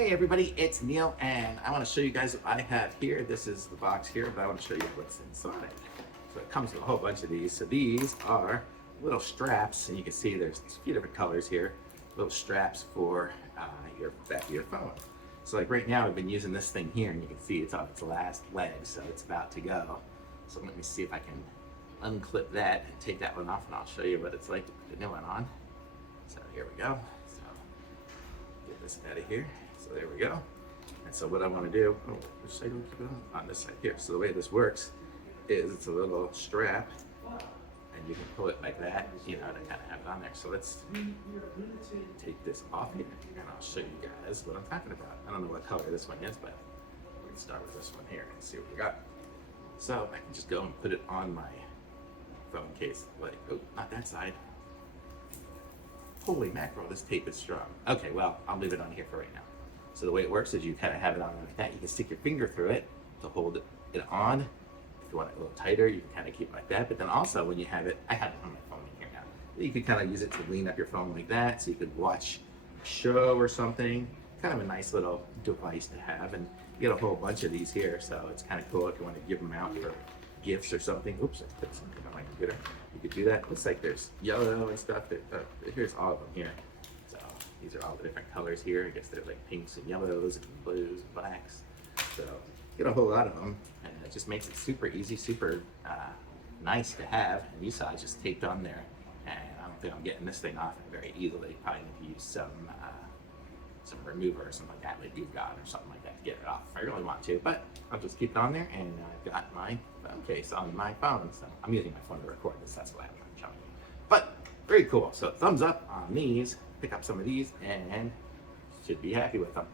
Hey everybody, it's Neil and I want to show you guys what I have here. This is the box here, but I want to show you what's inside. So it comes with a whole bunch of these. So these are little straps, and you can see there's a few different colors here. Little straps for your back of your phone. So like right now I've been using this thing here, and you can see it's on its last leg, so it's about to go. So let me see if I can unclip that and take that one off, and I'll show you what it's like to put the new one on. So here we go. So get this out of here. So there we go. And so what I want to do, which side do we keep it on? On this side here. So the way this works is it's a little strap, and you can pull it like that, you know, to kind of have it on there. So let's take this off here, and I'll show you guys what I'm talking about. I don't know what color this one is, but we can start with this one here and see what we got. So I can just go and put it on my phone case, like, oh, not that side. Holy mackerel, this tape is strong. Okay, well, I'll leave it on here for right now. So the way it works is you kind of have it on like that. You can stick your finger through it to hold it on. If you want it a little tighter, you can kind of keep it like that. But then also when you have it, I have it on my phone in here now. You can kind of use it to lean up your phone like that, so you could watch a show or something. Kind of a nice little device to have. And you get a whole bunch of these here, so it's kind of cool if you want to give them out for gifts or something. Oops, I put something on my computer. You could do that. Looks like there's yellow and stuff. Here's all of them here. So these are all the different colors here. I guess they're like pinks and yellows and blues and blacks. So get a whole lot of them, and it just makes it super easy, super nice to have. And you saw it just taped on there, and I don't think I'm getting this thing off very easily. Probably need to use some remover or something like that, like you've got, or something like that to get it off if I really want to. But I'll just keep it on there, and I've got my phone case on my phone. So I'm using my phone to record this. That's why I'm not showing you. But very cool. So thumbs up on these. Pick up some of these, and should be happy with them.